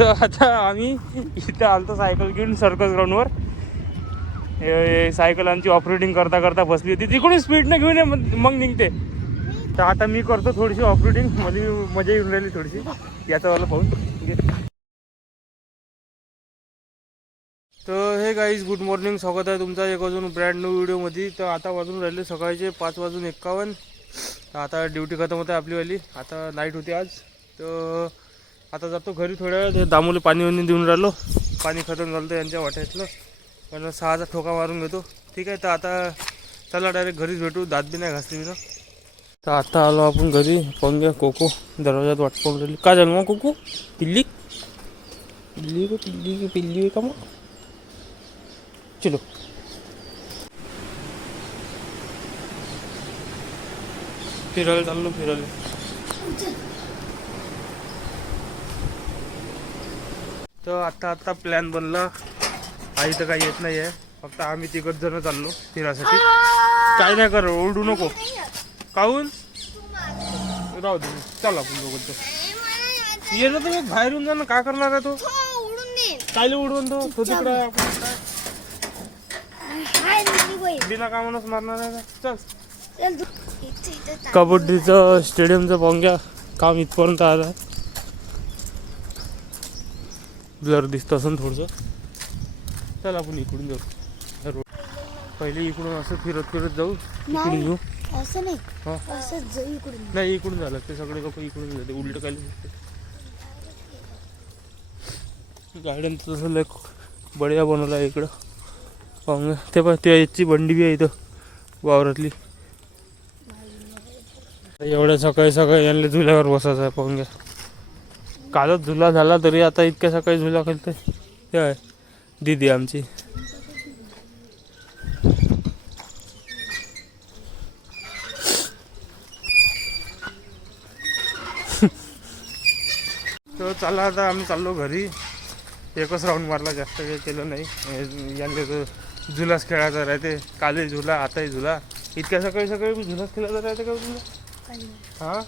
तर आता आम्ही इथं आलतो सायकल घेऊन सर्कस ग्राउंडवर. सायकल आमची ऑपरेटिंग करता करता बसली होती. तिकडून स्पीडनं घेऊन ये मग निघते. तर आता मी करतो थोडीशी ऑपरेटिंग. मला मजा येऊन राहिली थोडीशी याचा वाला पाहून. तर हे गाईज गुड मॉर्निंग, स्वागत आहे तुमचा एक अजून ब्रँड न्यू व्हिडिओमध्ये. तर आता वाजून राहिले सकाळचे 5:51. आता ड्युटी खतम होते आपलीवाली. आता नाईट होती आज. तर आता जातो घरी थोड्या वेळ. ते दामूला पाणी वणी देऊन राहिलो. पाणी खतम झालं तर यांच्या वाट्यातलं. पण 6चा ठोका मारून घेतो. ठीक आहे. तर आता चला डायरेक्ट घरीच भेटू. दात बी नाही घासली मी ना. तर आता आलो आपण घरी. पाहून घ्या कोको दरवाजात वाट पाहून राहिली. काय झालं मग कोको? पिल्ली पिल्ली पिल्ली पिल्ली का मग? चलो फिरायला चाललो फिरायला. तर आता प्लॅन बनला. आई तर काही येत नाही आहे. फक्त आम्ही 3 जण चाललो फिरायसाठी. काय नाही कर, ओरडू नको. काहून राहू दे, चल आपण दोघं. ये ना तुम्ही बाहेरून जा ना. काय करणार आहे तो? काय उडवून तो तिकडे बिना कामानच मारणार आहे का? चल. कबड्डीचं स्टेडियमचं पाहून काम इथपर्यंत आलं आहे. ब्लर दिसतं असं थोडंसं. चल आपण इकडून जाऊ. पहिले इकडून असं फिरत जाऊ. इकडून घेऊ असं नाही. असंच जाऊ इकडून. नाही इकडून झालं ते सगळे लोक इकडून जाते. उलट काय गार्डन तसं लय बढिया बनवलं आहे इकडं. पाहून ते पण त्या याची बंडी बी आहे इथं वावरातली. एवढ्या सकाळी यांना झुल्यावर बसायचं आहे. पाहून घ्या. कालच झुला झाला तरी आता इतक्या सकाळी झुला खेळते. ते आहे दीदी आमची. तर चला आता आम्ही चाललो घरी. एकच राऊंड मारला, जास्त काही केलं नाही. यांना झुलाच खेळायचा राहते. कालही झुला आताही झुला. इतक्या सकाळी झुलाच खेळायचा राहते का तुला? हां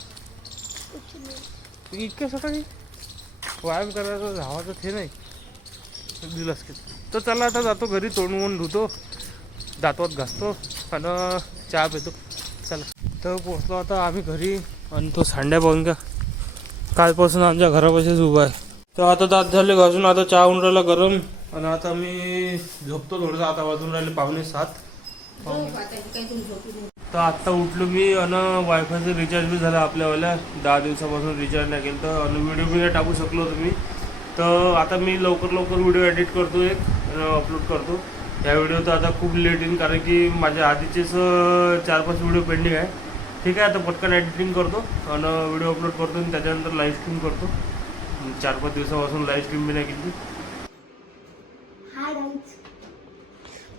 इतक्या सकाळी व्यायाम करायचं धावाचं ते नाही. झुलाच खेळ. तर चला आता जातो घरी. तोंड धुतो, दातवात घासतो आणि चहा पितो. चला. तर पोचलो आता आम्ही घरी. आणि तो सांड्या पाहून का कालपासून आमच्या घरापाशीच उभा आहे. तर आता दात झाले घासून. आता चहा होऊन राहिला गरम. आणि आता मी झोपतो थोडंसं. आता वाजून राहिले 6:45. तर आत्ता उठलो मी. आणि वायफायचं रिचार्ज बी झालं आपल्यावाल्या. 10 दिवसापासून रिचार्ज नाही केलं. तर आणि व्हिडिओ बी नाही टाकू शकलो होतो मी. तर आता मी लवकर व्हिडिओ एडिट करतो एक आणि अपलोड करतो. ह्या व्हिडिओ तर आता खूप लेट येईल, कारण की माझ्या आधीचेच 4-5 व्हिडिओ पेंडिंग आहे. ठीक आहे. आता पटकन एडिटिंग करतो आणि व्हिडिओ अपलोड करतो. आणि त्याच्यानंतर लाईव्ह स्ट्रीम करतो. 4-5 दिवसापासून लाईव्ह स्ट्रीम बी नाही केली.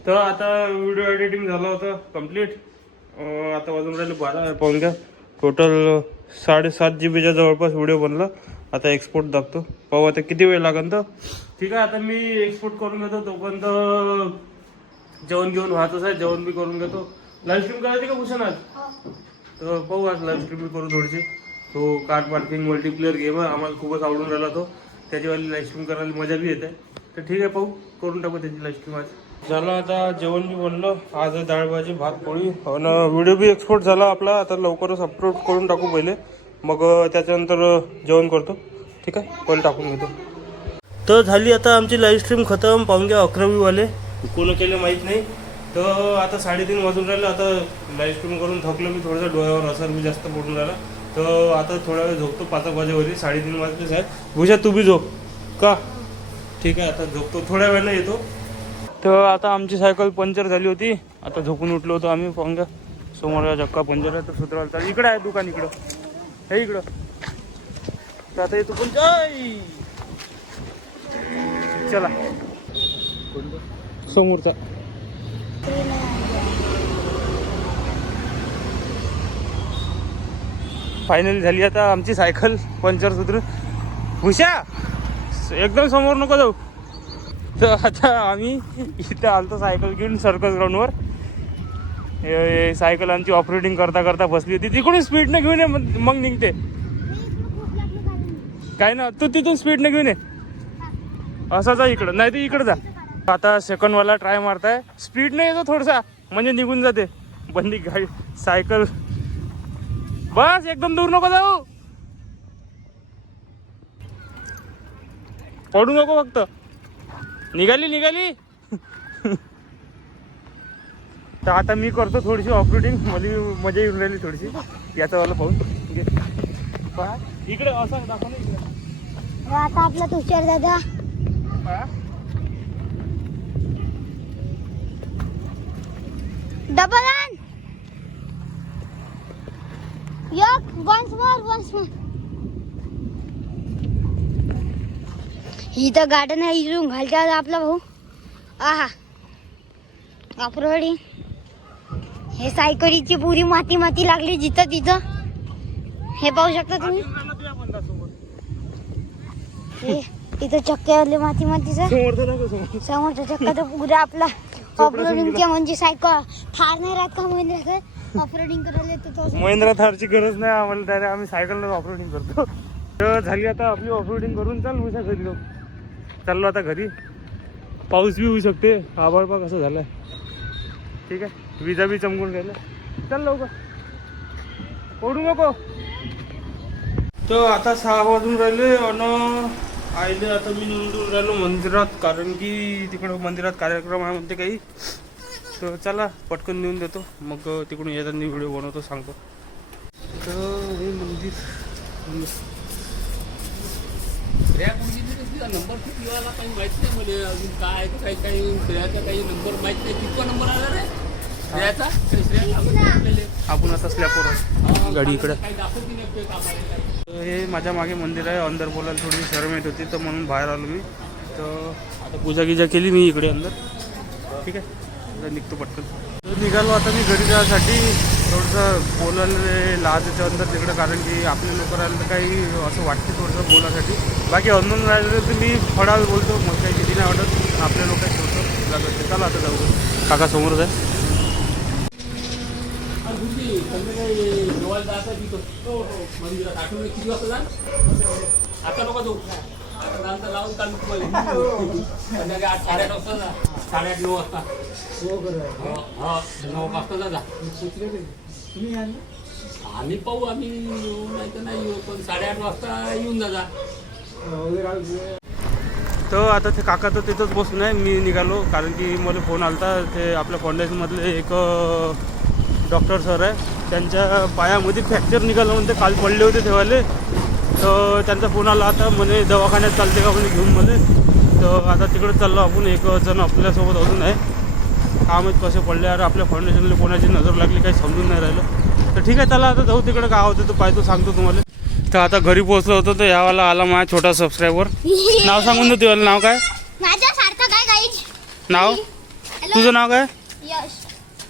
तर आता व्हिडिओ एडिटिंग झाला होता कम्प्लीट. आता वाजून राहिले 12. पाहून घ्या. टोटल 7.5 GBच्या जवळपास व्हिडिओ बनला. आता एक्सपोर्ट दाखतो. पाहू आता किती वेळ लागेल. तर ठीक आहे. आता मी एक्सपोर्ट करून घेतो. तोपर्यंत जेवण घेऊन व्हायचंच आहे. जेवण बी करून घेतो. लाईव्ह स्ट्रीम करायची का भूषण आज? तर पाहू आज लाईव्ह स्ट्रीम बी करू थोडीशी. तो कार पार्किंग मल्टीप्लेअर गेम आहे. आम्हाला खूपच आवडून राहिला तो. त्याच्यावाली लाईव्ह स्ट्रीम करायला मजा बी येते. तर ठीक आहे, पाहू करून टाकू त्याची लाईव्ह स्ट्रीम आज. झालं आता जेवण बी बनलं. आज डाळ भाजी भात पोळी. आणि व्हिडिओ बी एक्सपोर्ट झाला आपला. आता लवकरच अपलोड करून टाकू पहिले. मग त्याच्यानंतर जेवण करतो. ठीक आहे, पहिले टाकून घेतो. तर झाली आता आमची लाईव्ह स्ट्रीम खतम. पाहून घ्या 11वीवाले कोण केलं माहीत नाही. तर आता 3:30 वाजून राहिलं. आता लाईव्ह स्ट्रीम करून थकलो मी थोडंसं. डोळ्यावर असर मी जास्त पडून राहिला. तर आता थोडा वेळ झोपतो. 5 वाजेवरी 3:30 वाजलेच आहे. भूषा तू बी झोप का? ठीक आहे, आता झोपतो. थोड्या वेळानं येतो. तर आता आमची सायकल पंक्चर झाली होती. आता झोपून उठलो होतो आम्ही. पाहून घ्या समोर चक्का पंक्चर आहे. तर सुधरायला चालेल. इकडं आहे दुकान, इकडं हे इकडं. तर आता येतो पण जाई. चला समोरचा. फायनली झाली आता आमची सायकल पंक्चर सुधरून. हुशा एकदम समोर नको जाऊ. तर आता आम्ही इथं आलतो सायकल घेऊन सर्कस ग्राउंडवर. सायकल आमची ऑपरेटिंग करता करता बसली होती. तिकडून स्पीडनं घेऊन ये मग निघते. काय ना तू तिथून स्पीडनं घेऊन ये. असा जा इकडं, नाही तर इकडं जा. आता सेकंडवाला ट्राय मारताय. स्पीड नाही येतो थोडासा, म्हणजे निघून जाते बंदी गाडी सायकल. बस एकदम दूर नको जाऊ, पडू नको फक्त. निघाली. तर आता मी करतो थोडीशी ऑफरोडिंग, मला मजा येऊन राहिली थोडीशी याचा वाला पाहून. पहा इकडे असं दाखव ना इकडे. आता आपला तुषार दादा डबल आण. Once more. ही तर गार्डन आहे, इथून घालते आता आपला भाऊ. आहा ऑफरोडिंग. हे सायकलीची पुरी माती लागली जिथं तिथं. हे पाहू शकता तुम्ही. हे इथं चक्क्यावरले मातीचा समोरचा चक्का तर पुरा आपला ऑफरोडिंगच्या म्हणजे सायकल थार नाही राहत का महिंद्रा ऑफरोडिंग करायला तर महिंद्रा थारची गरज नाही आम्हाला, डायरेक्ट आम्ही सायकलवर ऑफरोडिंग करतो. तर झाली आता आपली ऑफरोडिंग करून चाल उशा घरी जाऊ. चाललो आता घरी. पाऊस बी होऊ शकते, आभाळ बा कसं झालंय. ठीक आहे, विजा बी चमकून राहिलं. चल लवकर, ओढू नको. तर आता 6 वाजून राहिले आणि आले आता मी निवडून राहिलो मंदिरात, कारण की तिकडं मंदिरात कार्यक्रम आहे म्हणते काही. तर चला पटकन नेऊन देतो, मग तिकडून येताना व्हिडिओ बनवतो, सांगतो. तर हे मंदिर नंबर किती वाला काही माहित नाही मला अजून. काय काही श्रेयाचा काही नंबर माहित नाही. कितवा नंबर आला रे श्रेयाचा? आपण आता स्लॅपवर गाडी इकडे. काही दाखवती नाही कामाला. हे माझ्या मागे मंदिर आहे, अंदर बोलायला थोडी शरम येत होती, तर म्हणून बाहेर आलो मी. तर आता पूजा गिजा केली मी इकडे अंदर. ठीक आहे, आता निघतो पटकन. तर निघालो आता मी घरी जाण्यासाठी. थोडंसं बोलायला लाज येतं अंदर तिकडं, कारण की आपले लोक राहिले तर काही असं वाटते थोडंसं बोलायसाठी. बाकी अननोन राहिले तर मी फडावे बोलतो, मग काही किती नाही वाटत. आपल्या लोकांनी ठेवतो लागत. चला आता जाऊ. काका समोरच आहे. संध्याकाळी जेवायला जायचं तिथं मंदिरात. आठवण किती वाजता जा? आता नको जाऊ, आता जाणं लावून चालू तुम्हाला. संध्याकाळी 8, 8:30 वाजता जा. 8:30, 9 वाजता. हो 9 वाजता जा. आम्ही पाहू, आम्ही येऊ नाही तर नाही येऊ, पण 8:30 वाजता येऊन जा. तर आता ते काका तर तिथंच बसून आहे. मी निघालो कारण की मला फोन आला. ते आपल्या फाउंडेशनमधले एक डॉक्टर सर आहे, त्यांच्या पायामध्ये फ्रॅक्चर निघालं म्हणते. काल पडले होते तेव्हाले. तर त्यांचा फोन आला आता, म्हणे दवाखान्यात चालते का म्हणे घेऊन मला. तर आता तिकडे चाललो आपण. एक जण आपल्यासोबत अजून आहे. काम आहेत कसे पडले यार, आपल्या फाउंडेशनला कोणाची नजर लागली काही समजून नाही राहिलं. तर ठीक आहे, चला आता जाऊ तिकडे. काय होतं तो पाहतो, सांगतो तुम्हाला. तर आता घरी पोहोचलो होतो, तर यावाला आला माझा छोटा सबस्क्रायबर. नाव सांगून दे तुला. नाव काय? माझ्या सार्थक आहे गाईज. नाव तुझं नाव काय? यश.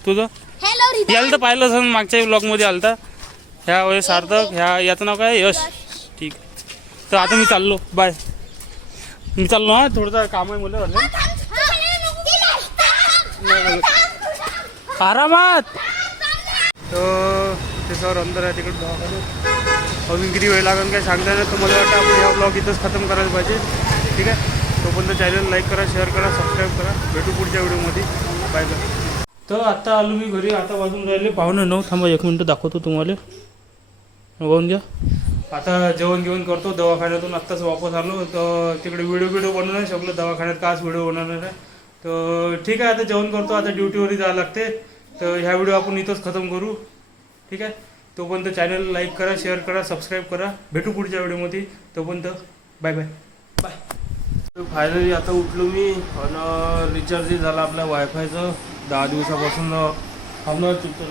तुझं? हॅलो याला तर पाहिलं असं मागच्या ब्लॉगमध्ये आलता. ह्या वय सार्थक, ह्या याचं नाव काय? यश. ठीक. तर आता मी चाललो, बाय. मी चाललो हा, थोडंसं काम आहे मला. आरामात. तर ते सर अंदर आहे तिकडे दवाखान्यात. अजून किती वेळ लागेल काय सांगता नाही. तर मला वाटतं आपण ह्या ब्लॉग इथंच खतम करायला पाहिजे. ठीक आहे, तोपर्यंत चॅनल लाईक करा, शेअर करा, सबस्क्राईब करा. भेटू पुढच्या व्हिडिओमध्ये. Bye bye. तर आता आलो मी घरी. आता वाजून राहिले 8:45. थांबा 1 मिनटं दाखवतो तुम्हाला. बघून घ्या. आता जेवण घेऊन करतो. दवाखान्यातून आत्ताच वापस आलो. तर तिकडे व्हिडिओ बनवू नाही शकलो दवाखान्यात. काच व्हिडिओ बनवणार आहे. तर ठीक आहे, आता जेवण करतो. आता ड्युटीवरही जावं लागते. तर ह्या व्हिडिओ आपण इथंच खतम करू. ठीक आहे, तोपर्यंत चॅनल लाईक करा, शेअर करा, सबस्क्राईब करा. भेटू पुढच्या व्हिडिओमध्ये. तोपर्यंत बाय बाय बाय. तर फायनली आता उठलो मी. आणि रिचार्जही झाला आपल्या वायफायचं. 10 दिवसापासून थांबणार चिप्त